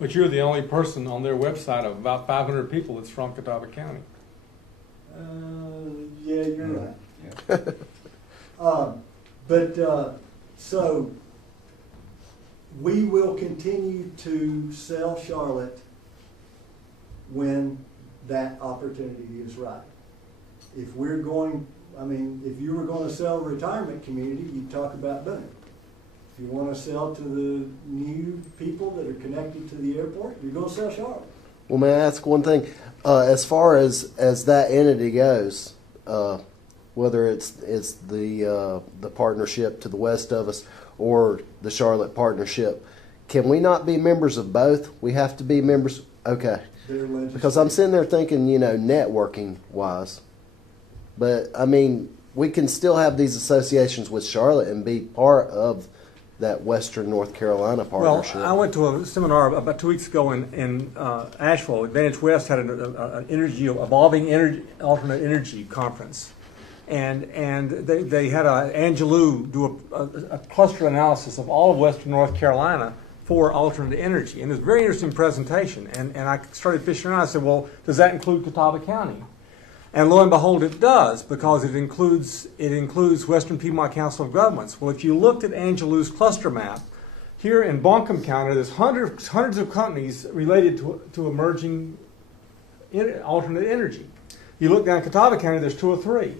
But you're the only person on their website of about 500 people that's from Catawba County. Yeah, you're right. Yeah. So we will continue to sell Charlotte when that opportunity is right. If we're going, I mean, if you were going to sell a retirement community, you'd talk about doing it. If you want to sell to the new people that are connected to the airport, you're going to sell Charlotte. Well, may I ask one thing? As far as that entity goes, whether it's the partnership to the west of us or the Charlotte partnership, can we not be members of both? We have to be members. Okay. Because I'm sitting there thinking, networking wise, but I mean, we can still have these associations with Charlotte and be part of that Western North Carolina partnership. Well, I went to a seminar about 2 weeks ago in Asheville. Advantage West had an evolving alternate energy conference, and they had Angelou do a cluster analysis of all of Western North Carolina for alternate energy, and it was a very interesting presentation. And I started fishing around. I said, well, does that include Catawba County? And lo and behold, it does, because it includes Western Piedmont Council of Governments. Well, if you looked at Angelou's cluster map, here in Buncombe County, there's hundreds of companies related to emerging alternate energy. You look down at Catawba County, there's 2 or 3.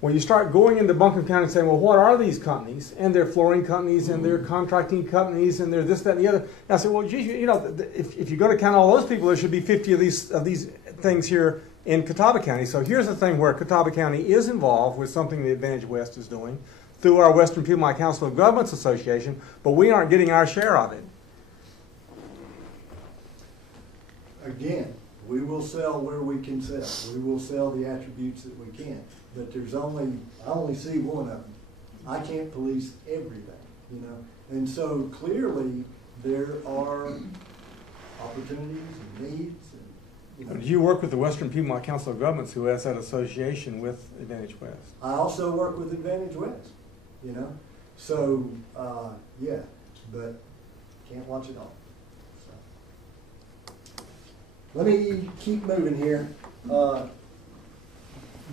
When you start going into Buncombe County and saying, well, what are these companies? And they're flooring companies, and they're contracting companies, and they're this, that, and the other. And I said, well, geez, if you go to count all those people, there should be 50 of these things here in Catawba County. So here's the thing where Catawba County is involved with something the Advantage West is doing through our Western Piedmont Council of Governments Association, but we aren't getting our share of it. Again, we will sell where we can sell. We will sell the attributes that we can. But I only see one of them. I can't police everything, And so clearly there are opportunities and needs. Do you work with the Western Piedmont Council of Governments, who has that association with Advantage West? I also work with Advantage West, So, yeah, but can't watch it all. So. Let me keep moving here.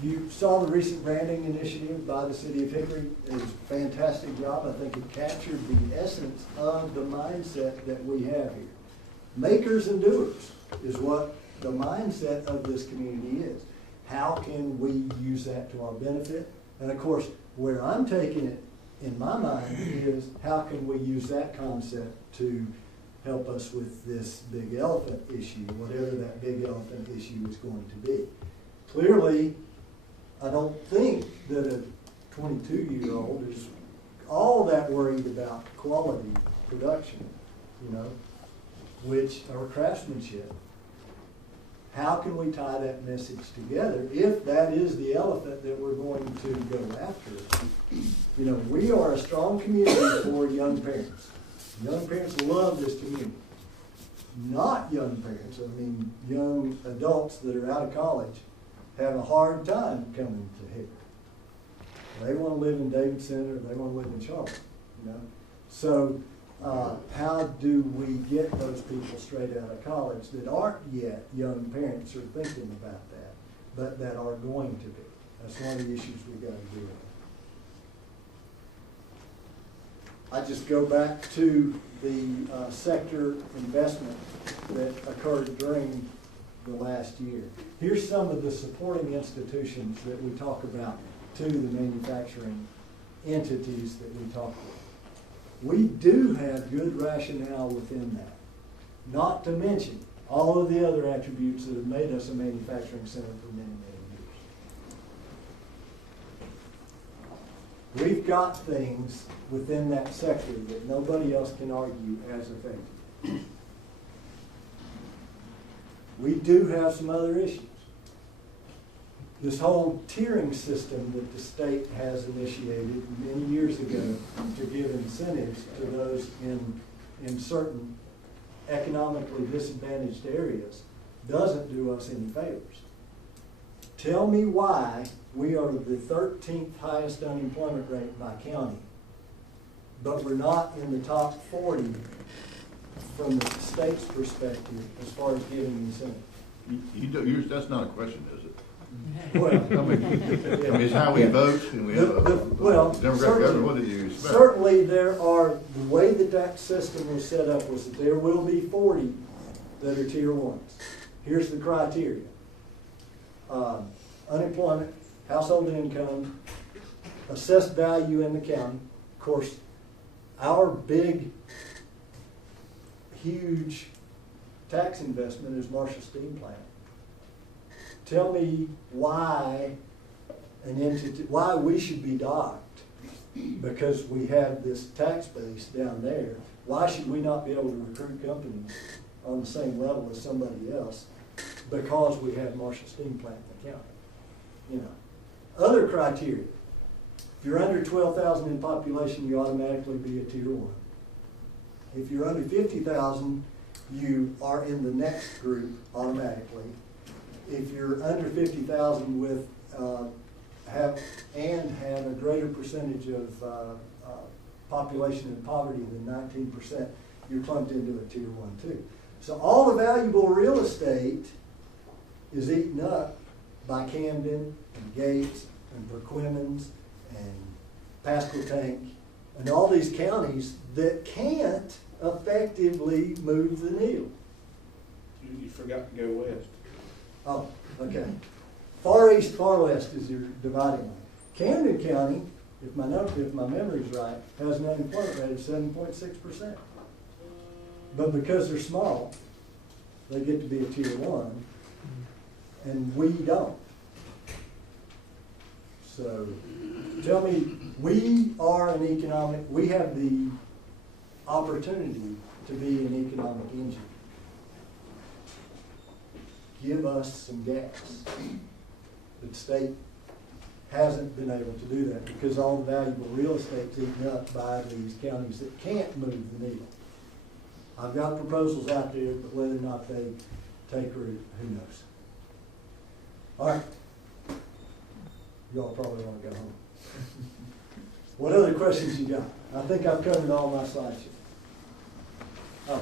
You saw the recent branding initiative by the City of Hickory. It was a fantastic job. I think it captured the essence of the mindset that we have here. Makers and doers is what the mindset of this community is. How can we use that to our benefit? And of course, where I'm taking it in my mind is how can we use that concept to help us with this big elephant issue, whatever that big elephant issue is going to be. Clearly, I don't think that a 22-year-old is all that worried about quality production, or craftsmanship. How can we tie that message together if that is the elephant that we're going to go after? We are a strong community for young parents. Young parents love this community. Not young parents, young adults that are out of college have a hard time coming to Hickory. They want to live in David Center, they want to live in Charlotte, So how do we get those people straight out of college that aren't yet young parents or thinking about that, but that are going to be? That's one of the issues we've got to deal with. I just go back to the sector investment that occurred during the last year. Here's some of the supporting institutions that we talk about to the manufacturing entities that we talk with. We do have good rationale within that, not to mention all of the other attributes that have made us a manufacturing center for many, many years. We've got things within that sector that nobody else can argue as effective. We do have some other issues. This whole tiering system that the state has initiated many years ago to give incentives to those in certain economically disadvantaged areas doesn't do us any favors. Tell me why we are the 13th highest unemployment rate by county, but we're not in the top 40 from the state's perspective as far as giving incentive? That's not a question, is it? Well, I mean, it's how we vote, and we have a well, Democratic government. What did you expect? certainly there are, the way that that system was set up was that there will be 40 that are tier ones. Here's the criteria. Unemployment, household income, assessed value in the county. Of course, our big, huge tax investment is Marshall Steam Plant. Tell me why an entity, why we should be docked because we have this tax base down there. Why should we not be able to recruit companies on the same level as somebody else because we have Marshall Steam Plant in the county? You know, other criteria. If you're under 12,000 in population, you automatically be a tier one. If you're under 50,000, you are in the next group automatically. If you're under 50,000 with have a greater percentage of population in poverty than 19%, you're clumped into a tier one too. So all the valuable real estate is eaten up by Camden and Gates and Perquimans and Pasquotank and all these counties that can't effectively move the needle. You forgot to go west. Oh, okay. Far east, far west is your dividing line. Camden County, if my memory's right, has an unemployment rate of 7.6%. But because they're small, they get to be a tier one, and we don't. So, tell me, we have the opportunity to be an economic engine. Give us some gas. The state hasn't been able to do that because all the valuable real estate's eaten up by these counties that can't move the needle. I've got proposals out there, but whether or not they take root, who knows? All right. Y'all probably want to go home. What other questions you got? I think I've covered all my slides here. Oh,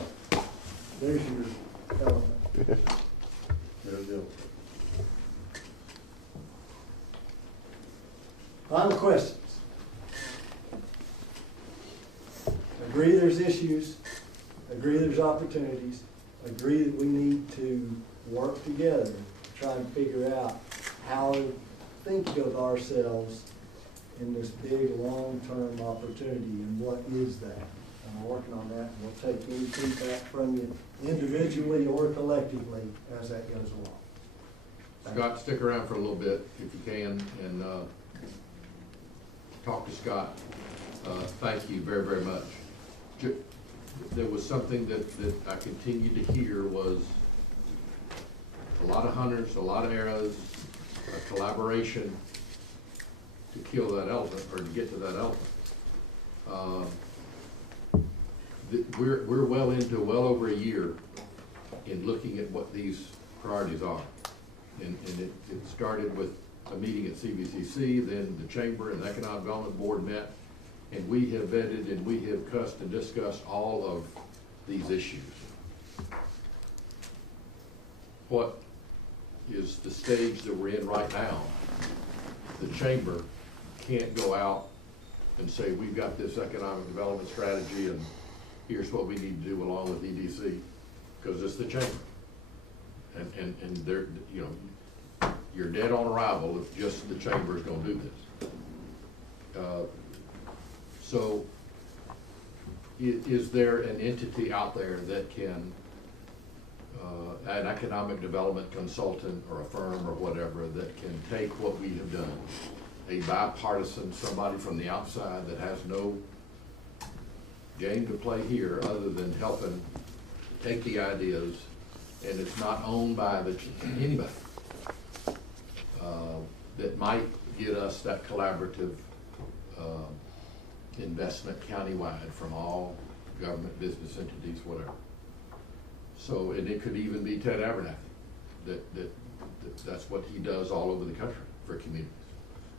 there's your elephant. There we go. Final questions. Agree there's issues. Agree there's opportunities. Agree that we need to work together to try and figure out how to think of ourselves in this big long-term opportunity and what is that. And we're working on that, and we'll take any feedback from you individually or collectively as that goes along. Scott, stick around for a little bit if you can and talk to Scott. Thank you very, very much. There was something that I continued to hear was a lot of hunters, a lot of arrows, a collaboration to kill that elephant or to get to that elephant. We're well over a year in looking at what these priorities are. And it started with a meeting at CVCC, then the Chamber and the Economic Development Board met, and we have vetted and we have cussed and discussed all of these issues. What is the stage that we're in right now? The Chamber can't go out and say, we've got this economic development strategy and here's what we need to do along with EDC, because it's the Chamber. And they're, you know, you're dead on arrival if just the Chamber is going to do this. So is there an entity out there that can, an economic development consultant or a firm or whatever, that can take what we have done, a bipartisan, somebody from the outside that has no game to play here other than helping take the ideas, and it's not owned by anybody, that might get us that collaborative investment countywide from all government, business entities, whatever. So, and it could even be Ted Abernathy, that's what he does all over the country for communities.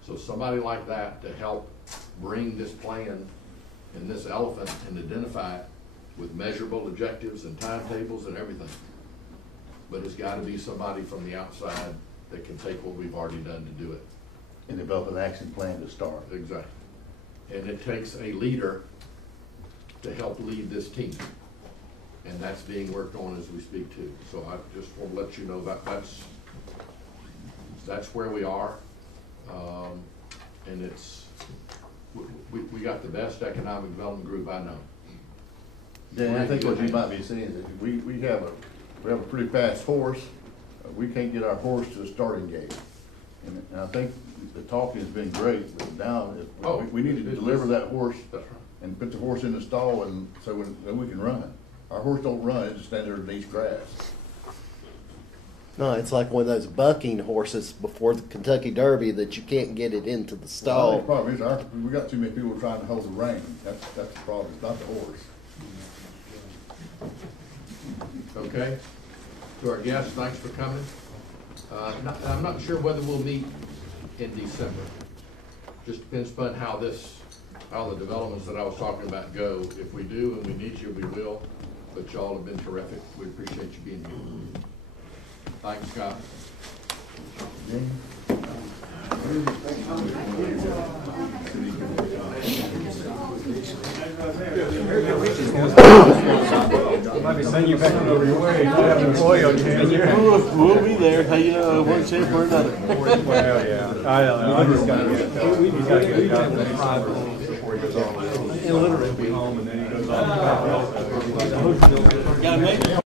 So somebody like that to help bring this plan and this elephant and identify it with measurable objectives and timetables and everything. But it's gotta be somebody from the outside that can take what we've already done to do it. And develop an action plan to start. Exactly. And it takes a leader to help lead this team. And that's being worked on as we speak too. So I just want to let you know that that's where we are. And it's, we got the best economic development group I know. Dan, I think what you might be saying is that we have a pretty fast horse. We can't get our horse to the starting gate. And I think the talking has been great, but now we need to deliver that horse and put the horse in the stall, and so when we can run. Our horse don't run; it just stands there and eats grass. No, it's like one of those bucking horses before the Kentucky Derby that you can't get it into the Well, stall. the problem is we got too many people trying to hold the rein. That's the problem. It's not the horse. Okay? To our guests, thanks for coming. I'm not sure whether we'll meet in December. Just depends upon how the developments that I was talking about go. If we do and we need you, we will. But y'all have been terrific. We appreciate you being here. Thanks, Scott. Might be sending you back over your way. You have an employee on campus. We'll be there. How you know? One shape or another. Well, yeah. I don't know. I just gotta get we just gotta get it done before he goes on. He'll literally be home and then he goes on. Gotta make it.